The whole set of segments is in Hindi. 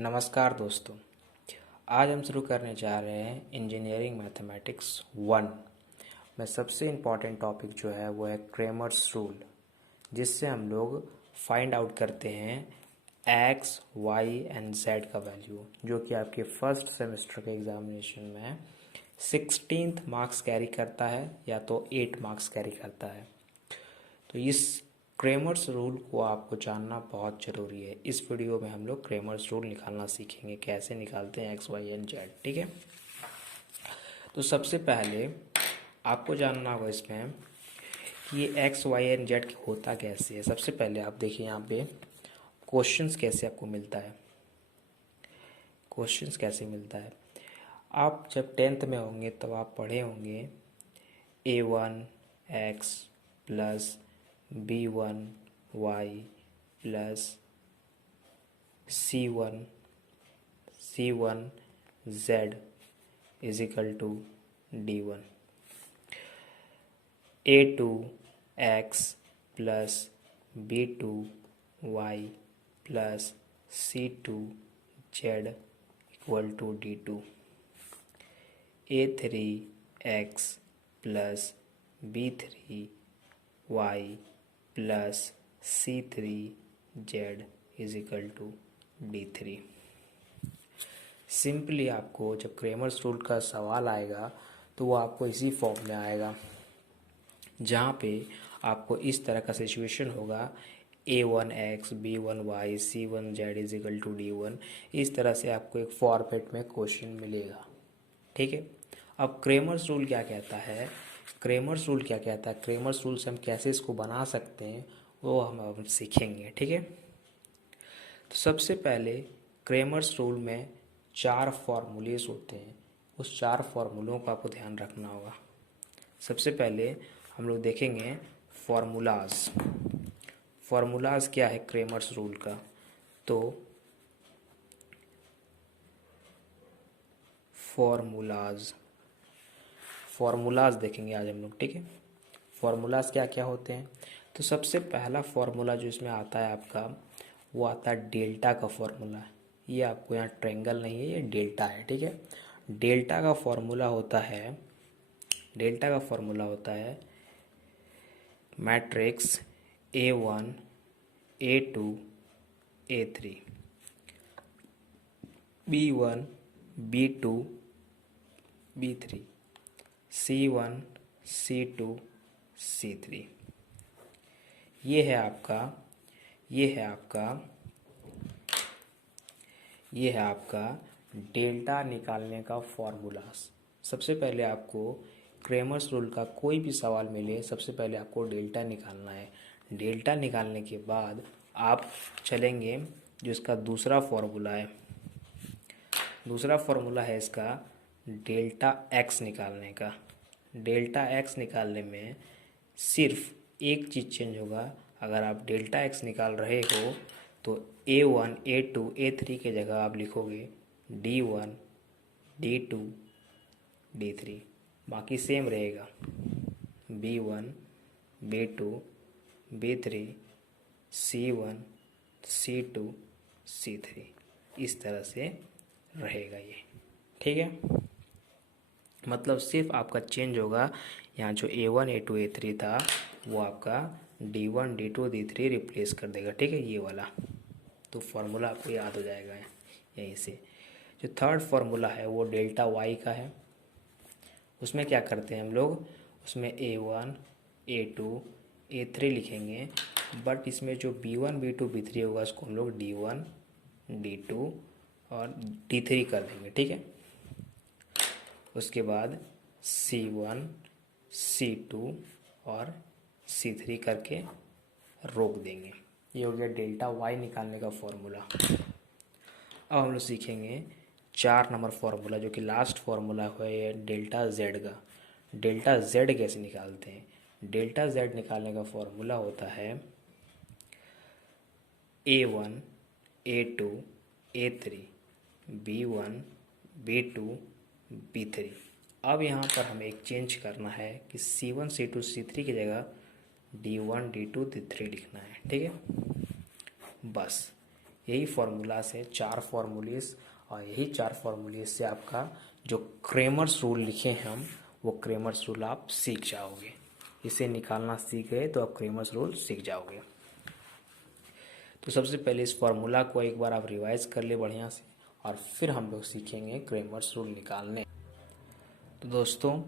नमस्कार दोस्तों। आज हम शुरू करने जा रहे हैं इंजीनियरिंग मैथमेटिक्स 1 में सबसे इम्पॉर्टेंट टॉपिक जो है वो है क्रेमर्स रूल, जिससे हम लोग फाइंड आउट करते हैं एक्स वाई एंड जेड का वैल्यू, जो कि आपके फर्स्ट सेमेस्टर के एग्जामिनेशन में 16 मार्क्स कैरी करता है या तो 8 मार्क्स कैरी करता है। तो इस क्रेमर्स रूल को आपको जानना बहुत ज़रूरी है। इस वीडियो में हम लोग क्रेमर्स रूल निकालना सीखेंगे, कैसे निकालते हैं एक्स वाई एंड जेड। ठीक है, तो सबसे पहले आपको जानना होगा इसमें कि ये एक्स वाई एंड जेड होता कैसे है। सबसे पहले आप देखिए यहाँ पे क्वेश्चंस कैसे आपको मिलता है। क्वेश्चंस कैसे मिलता है, आप जब 10th में होंगे तब आप पढ़े होंगे a1 x plus b1 y plus c1 z is equal to d1, a2 x plus b2 y plus c2 z equal to d2, a3 x plus b3 y plus c3 z is equal to d3। Simply आपको जब क्रेमर्स रूल का सवाल आएगा तो वो आपको इसी फॉर्म में आएगा, जहाँ पे आपको इस तरह का सिचुएशन होगा a1 x b1 y c1 z is equal to d1। इस तरह से आपको एक फॉर्मेट में क्वेश्चन मिलेगा। ठीक है, अब क्रेमर्स रूल क्या कहता है, क्रेमर्स रूल से हम कैसे इसको बना सकते हैं वो हम अब सीखेंगे। ठीक है, तो सबसे पहले क्रेमर्स रूल में 4 फॉर्मूलेस होते हैं। उस 4 फॉर्मूलों का आपको ध्यान रखना होगा। सबसे पहले हम लोग देखेंगे फॉर्मूलाज क्या है क्रेमर्स रूल का। तो फॉर्मूलाज देखेंगे आज हम लोग। ठीक है, फॉर्मूलाज क्या क्या होते हैं। तो सबसे पहला फॉर्मूला जो इसमें आता है आपका, वो आता है डेल्टा का फॉर्मूला। ये आपको यहाँ ट्रायंगल नहीं है, ये डेल्टा है। ठीक है, डेल्टा का फॉर्मूला होता है matrix a1 a2 a3 b1 b2 b3 c1 c2 c3। ये है आपका डेल्टा निकालने का फॉर्मूला। सबसे पहले आपको क्रेमर्स रूल का कोई भी सवाल मिले, सबसे पहले आपको डेल्टा निकालना है। डेल्टा निकालने के बाद आप चलेंगे जो इसका दूसरा फॉर्मूला है इसका डेल्टा एक्स निकालने का। डेल्टा एक्स निकालने में सिर्फ एक चीज़ चेंज होगा। अगर आप डेल्टा एक्स निकाल रहे हो तो a1 a2 a3 के जगह आप लिखोगे d1 d2 d3, बाकी सेम रहेगा b1 b2 b3 c1 c2 c3, इस तरह से रहेगा ये। ठीक है, मतलब सिर्फ आपका चेंज होगा, यहाँ जो a1 a2 a3 था वो आपका d1 d2 d3 रिप्लेस कर देगा। ठीक है, ये वाला तो फॉर्मूला आपको याद हो जाएगा यहीं से। जो थर्ड फॉर्मूला है वो डेल्टा y का है। उसमें क्या करते हैं हम लोग, उसमें a1 a2 a3 लिखेंगे, बट इसमें जो b1 b2 b3 होगा उसको हम लोग d1 d2 और d3 कर देंगे। ठीक है, उसके बाद c1 c2 और c3 करके रोक देंगे। ये हो गया डेल्टा y निकालने का फॉर्मूला। अब हम लोग सीखेंगे 4 नंबर फॉर्मूला, जो कि लास्ट फॉर्मूला है डेल्टा z का। डेल्टा z कैसे निकालते हैं, डेल्टा z निकालने का फॉर्मूला होता है a1 a2 a3 b1 b2 b3। अब यहाँ पर हमें एक चेंज करना है कि c1 c2 c3 की जगह d1 d2 d3 लिखना है। ठीक है, बस यही फार्मूला से 4 फार्मूलेस और यही 4 फार्मूलेस से आपका जो क्रेमर्स रूल लिखे हैं हम, वो क्रेमर्स रूल आप सीख जाओगे। इसे निकालना सीख गए तो आप क्रेमर्स रूल सीख जाओगे। तो सबसे पहले इस फार्मूला को एक बार आप रिवाइज कर ले बढ़िया से, और फिर हम लोग सीखेंगे क्रेमर्स रूल निकालने। तो दोस्तों,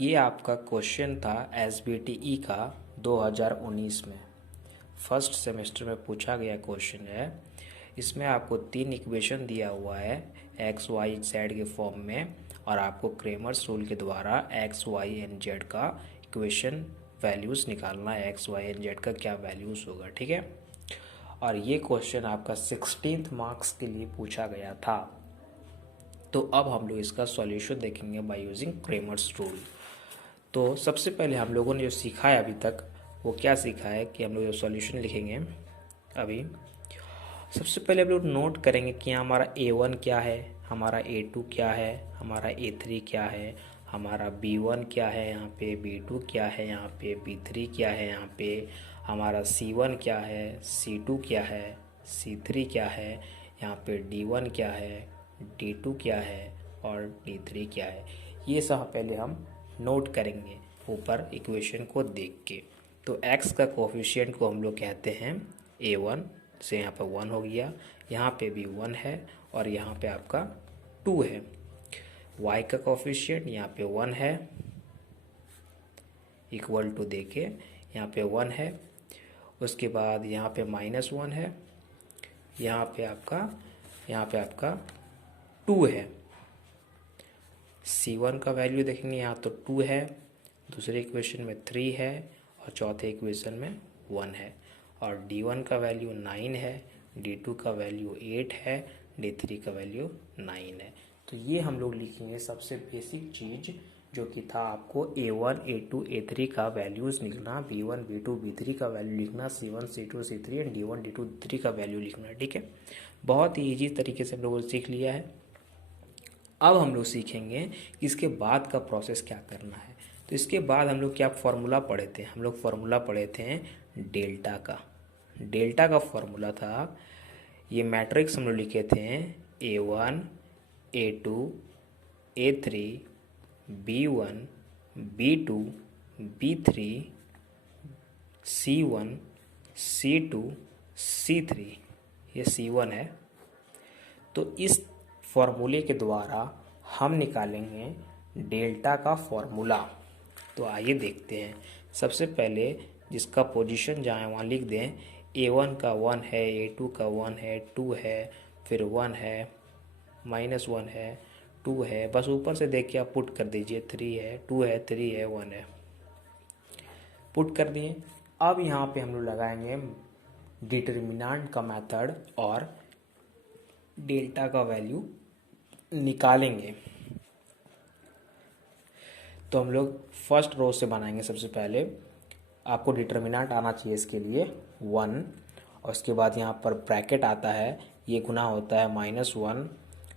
ये आपका क्वेश्चन था SBTE का 2019 में, फर्स्ट सेमेस्टर में पूछा गया क्वेश्चन है। इसमें आपको 3 इक्वेशन दिया हुआ है x, y, z के फॉर्म में, और आपको क्रेमर्स रूल के द्वारा x, y एंड z का इक्वेशन वैल्यूज़ निकालना है, x, y एंड z का क्या वैल्यूज़ होगा, ठीक है। और ये क्वेश्चन आपका 16th मार्क्स के लिए पूछा गया था। तो अब हम लोग इसका सॉल्यूशन देखेंगे बाय यूजिंग क्रेमर्स रूल। तो सबसे पहले हम लोगों ने जो सीखा है अभी तक, वो क्या सीखा है कि हम लोग जो सॉल्यूशन लिखेंगे अभी, सबसे पहले हम लोग नोट करेंगे कि यहाँ हमारा A1 क्या है, हमारा A2 क्या है, हमारा A3 क्या है, हमारा B1 क्या है, यहाँ पे B2 क्या है, यहाँ पे B3 क्या है, यहाँ पे हमारा C1 क्या है, C2 क्या है, C3 क्या है, यहाँ पे D1 क्या है, D2 क्या है और D3 क्या है। ये सब पहले हम नोट करेंगे ऊपर इक्वेशन को देख के। तो x का कोफिशिएंट को हम लोग कहते हैं A1 से, यहाँ पर 1 हो गया, यहाँ पे भी 1 है और यहाँ पे आपका 2 है। y का कोफिशिएंट यहाँ पे 1 है, इक्वल टू देके यहाँ पे 1 है। उसके बाद यहाँ पे -1 है, यहाँ पे आपका 2 है। C1 का वैल्यू देखेंगे, यहाँ तो 2 है, दूसरे इक्वेशन में 3 है और चौथे इक्वेशन में 1 है। और D1 का वैल्यू 9 है, D2 का वैल्यू 8 है, D3 का वैल्यू 9 है। तो ये हम लोग लिखेंगे सबसे बेसिक चीज़, जो कि था आपको A1, A2, A3 का वैल्यूज़ लिखना, B1, B2, B3 का वैल्यू लिखना, C1, C2, C3 and D1, D2, D3 का वैल्यू लिखना, ठीक है। बहुत ही ईजी तरीके से हम लोगों ने सीख लिया है। अब हम लोग सीखेंगे कि इसके बाद का प्रोसेस क्या करना है। तो इसके बाद हम लोग क्या फार्मूला पढ़े थे, हम लोग फार्मूला पढ़े थे डेल्टा का। डेल्टा का फार्मूला था, ये मैट्रिक्स हम लोग लिखे थे A1, A2, A3, B1, B2, B3, C1, C2, C3, ये C1 है। तो इस फॉर्मूले के द्वारा हम निकालेंगे डेल्टा का फॉर्मूला। तो आइए देखते हैं। सबसे पहले जिसका पोजीशन जहाँ वहाँ लिख दें। A1 का 1 है, A2 का 1 है, 2 है, फिर 1 है, -1 है, 2 है, बस ऊपर से देख के आप पुट कर दीजिए। 3 है, 2 है, 3 है, 1 है, पुट कर दिए। अब यहाँ पे हम लोग लगाएंगे डिटर्मिनेंट का मेथड और डेल्टा का वैल्यू निकालेंगे। तो हम लोग फर्स्ट रो से बनाएंगे। सबसे पहले आपको डिटर्मिनेंट आना चाहिए इसके लिए 1, और उसके बाद यहाँ पर ब्रैकेट आता है, ये गुना होता है -1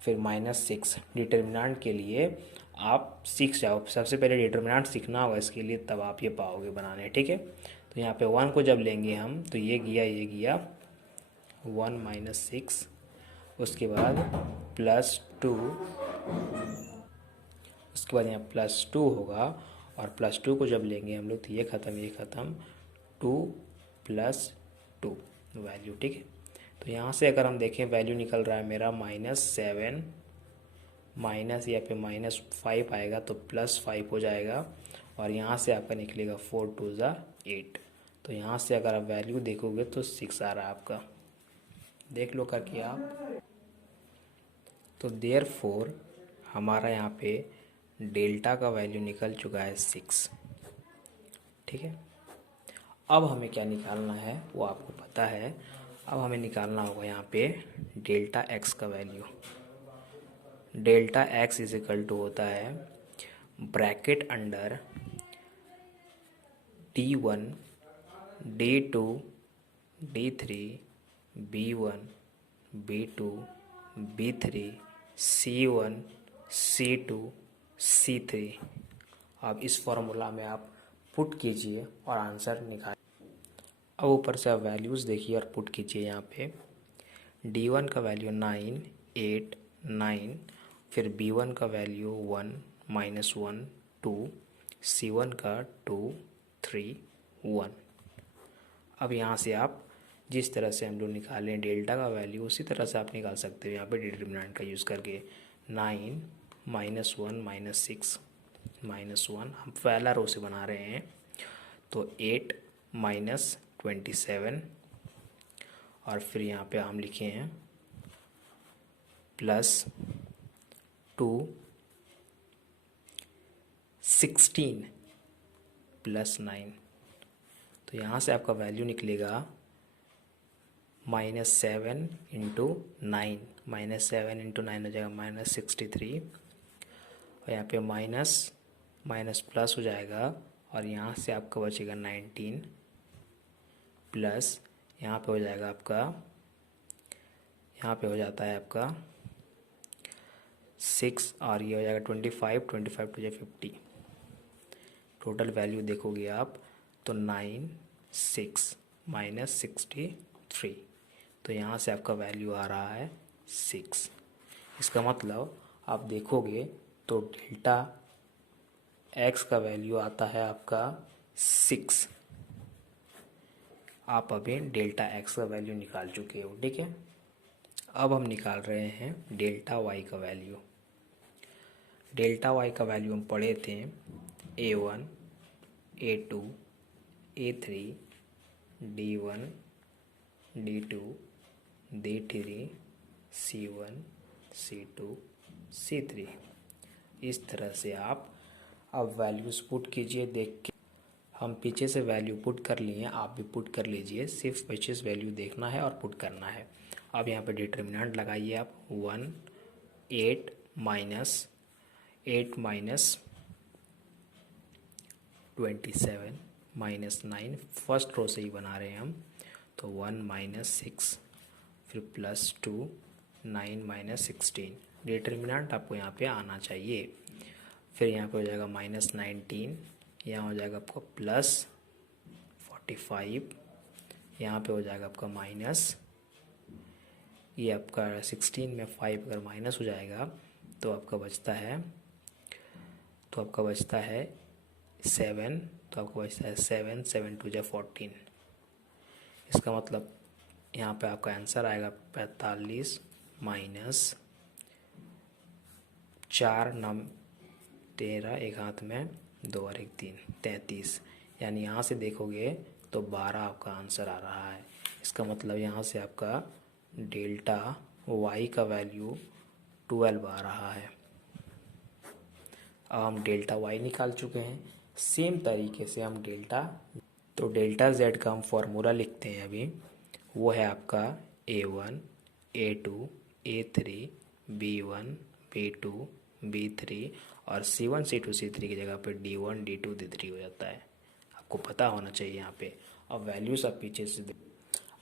फिर -6। डिटर्मिनेंट के लिए आप सीख जाओ, सबसे पहले डिटर्मिनेंट सीखना होगा इसके लिए, तब आप ये पाओगे बनाने, ठीक है। तो यहाँ पे 1 को जब लेंगे हम, तो ये गया 1 - 6, उसके बाद +2, उसके बाद यहाँ +2 होगा, और +2 को जब लेंगे हम लोग तो ये ख़त्म 2 + 2 वैल्यू, ठीक है। तो यहाँ से अगर हम देखें वैल्यू निकल रहा है मेरा -7, माइनस यहाँ पे -5 आएगा तो +5 हो जाएगा, और यहाँ से आपका निकलेगा 4 × 2 = 8। तो यहाँ से अगर आप वैल्यू देखोगे तो 6 आ रहा है आपका, देख लो करके आप। तो देयरफॉर हमारा यहाँ पे डेल्टा का वैल्यू निकल चुका है 6, ठीक है। अब हमें क्या निकालना है वो आपको पता है। अब हमें निकालना होगा यहाँ पे डेल्टा x का वैल्यू। डेल्टा x = होता है bracket under D1, D2, D3, B1, B2, B3, C1, C2, C3। अब इस फॉर्मूला में आप पुट कीजिए और आंसर निकालिए। अब ऊपर से आप वैल्यूज़ देखिए और पुट कीजिए यहाँ पे। D1 का वैल्यू 9, 8, 9, फिर B1 का वैल्यू 1, -1, 2, C1 का 2, 3, 1। अब यहाँ से आप जिस तरह से हम लोग निकालें डेल्टा का वैल्यू उसी तरह से आप निकाल सकते हो यहाँ पे डिटर्मिनेंट का यूज़ करके। 9, -1, -6, -1 हम पहला रो से बना रहे हैं, तो 8, -27, और फिर यहाँ पे हम लिखे हैं +2, 16 +9, तो यहाँ से आपका वैल्यू निकलेगा -7 इंटू 9, -7 × 9 हो जाएगा -63, और यहाँ पे माइनस माइनस प्लस हो जाएगा, और यहाँ से आपका बचेगा 19 प्लस यहाँ पे हो जाएगा आपका, यहाँ पे हो जाता है आपका 6, और ये हो जाएगा 25, 25 टू 50। टोटल वैल्यू देखोगे आप तो 9, 6 -63, तो यहाँ से आपका वैल्यू आ रहा है 6। इसका मतलब आप देखोगे तो डेल्टा x का वैल्यू आता है आपका 6। आप अभी डेल्टा x का वैल्यू निकाल चुके हो, ठीक है। अब हम निकाल रहे हैं डेल्टा y का वैल्यू। डेल्टा y का वैल्यू हम पढ़े थे A1, A2, A3, D1, D2, D3, C1, C2, C3। इस तरह से आप अब वैल्यूज़ पुट कीजिए। देख के हम पीछे से वैल्यू पुट कर लिए, आप भी पुट कर लीजिए, सिर्फ पीछे से वैल्यू देखना है और पुट करना है। अब यहाँ पे डिटर्मिनेंट लगाइए आप 1, 8 माइनस 27 -9, फर्स्ट रो से ही बना रहे हैं हम, तो 1 -6, फिर +2, 9 -16। डिटर्मिनेंट आपको यहाँ पे आना चाहिए। फिर यहाँ पे हो जाएगा -19, यहाँ हो जाएगा आपका +45, यहाँ पे हो जाएगा आपका माइनस, ये आपका 16 में 5 अगर माइनस हो जाएगा तो आपका बचता है 7, तो आपका बचता है 7, 7 2 × 14। इसका मतलब यहाँ पे आपका आंसर आएगा 45 माइनस 4 9 13, एक हाथ में 2 और 1 3, 33। यानी यहाँ से देखोगे तो 12 आपका आंसर आ रहा है। इसका मतलब यहाँ से आपका डेल्टा y का वैल्यू 12 आ रहा है। अब हम डेल्टा y निकाल चुके हैं। सेम तरीके से हम डेल्टा z का हम फॉर्मूला लिखते हैं अभी। वो है आपका A1, A2, A3, B1, B2, B3 और C1, C2, C3 की जगह पे D1, D2, D3 हो जाता है। आपको पता होना चाहिए यहाँ पे। अब वैल्यूज़ आप पीछे से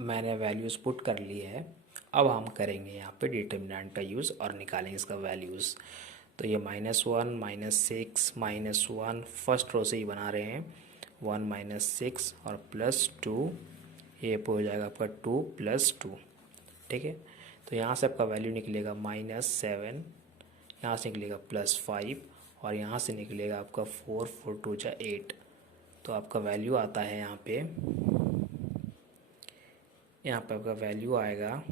मैंने वैल्यूज़ पुट कर ली है। अब हम करेंगे यहाँ पे डिटर्मिनेंट का यूज़ और निकालेंगे इसका वैल्यूज़। तो ये -1, -6, -1 फर्स्ट रो से ही बना रहे हैं, 1 -6 और +2, ये हो जाएगा आपका 2 + 2, ठीक है। तो यहाँ से आपका वैल्यू निकलेगा -7, यहाँ से निकलेगा +5 और यहाँ से निकलेगा आपका 4, 4 2 × 8। तो आपका वैल्यू आता है यहाँ पे आपका वैल्यू आएगा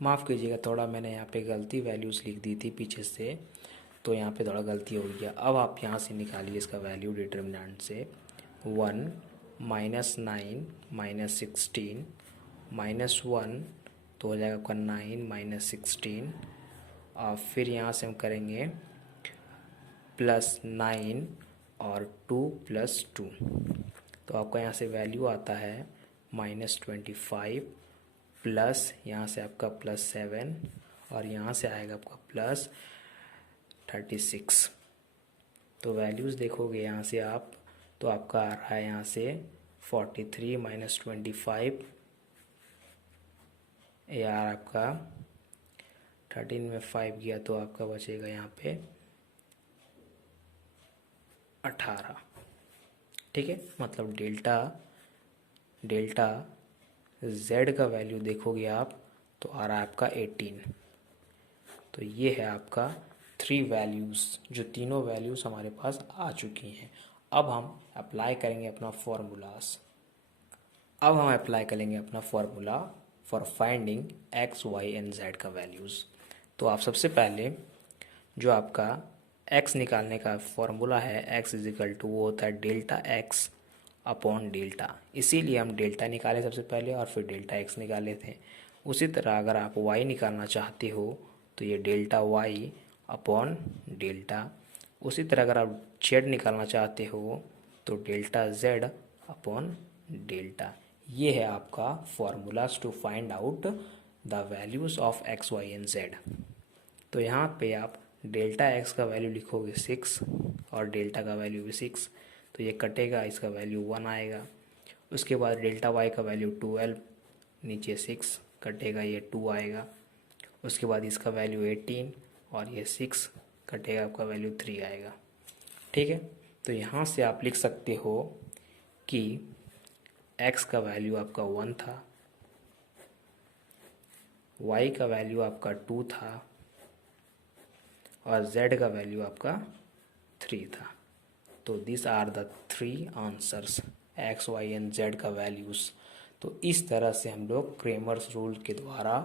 माफ़ कीजिएगा, थोड़ा मैंने यहाँ पे गलती वैल्यूज़ लिख दी थी पीछे से, तो यहाँ पे थोड़ा गलती हो गया। अब आप यहाँ से निकालिए इसका वैल्यू डिटर्मिनेंट से। 1 -9 -16 -1, तो हो जाएगा आपका 9 -16, और फिर यहाँ से हम करेंगे +9 और 2 + 2, तो आपका यहाँ से वैल्यू आता है -25 प्लस यहाँ से आपका +7 और यहाँ से आएगा आपका +36। तो वैल्यूज़ देखोगे यहाँ से आप, तो आपका आ रहा है यहाँ से 43 - 25, यार आपका 13 में 5 गया तो आपका बचेगा यहाँ पे 18। ठीक है, मतलब डेल्टा z का वैल्यू देखोगे आप तो आ रहा है आपका 18। तो ये है आपका 3 वैल्यूज़, जो तीनों वैल्यूज़ हमारे पास आ चुकी हैं। अब हम अप्लाई करेंगे अपना formula for finding x, y and z का वैल्यूज़। तो आप सबसे पहले जो आपका x निकालने का फॉर्मूला है, x इजिकल टू वो होता है डेल्टा x अपॉन डेल्टा, इसीलिए हम डेल्टा निकाले सबसे पहले और फिर डेल्टा x निकाले थे। उसी तरह अगर आप y निकालना चाहते हो तो ये डेल्टा y अपॉन डेल्टा, उसी तरह अगर आप z निकालना चाहते हो तो डेल्टा z अपॉन डेल्टा। ये है आपका formulas to find out the values of x, y and z। तो यहाँ पे आप डेल्टा x का वैल्यू लिखोगे 6 और डेल्टा का वैल्यू भी 6, तो ये कटेगा, इसका वैल्यू 1 आएगा। उसके बाद डेल्टा y का वैल्यू 12, नीचे 6 कटेगा, ये 2 आएगा। उसके बाद इसका वैल्यू 18 और ये 6 कटेगा, आपका वैल्यू 3 आएगा। ठीक है, तो यहाँ से आप लिख सकते हो कि x का वैल्यू आपका 1 था, y का वैल्यू आपका 2 था और z का वैल्यू आपका 3 था। तो this are the 3 answers, x, y and z का वैल्यूज़। तो इस तरह से हम लोग क्रेमर्स रूल के द्वारा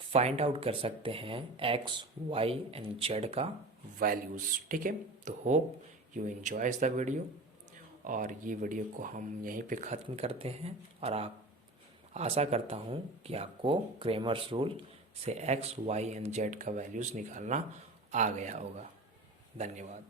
फाइंड आउट कर सकते हैं x, y एंड z का वैल्यूज़। ठीक है, तो hope you enjoys the video, और ये वीडियो को हम यहीं पे ख़त्म करते हैं। और आप आशा करता हूँ कि आपको क्रेमर्स रूल से x, y एंड z का वैल्यूज़ निकालना आ गया होगा। धन्यवाद।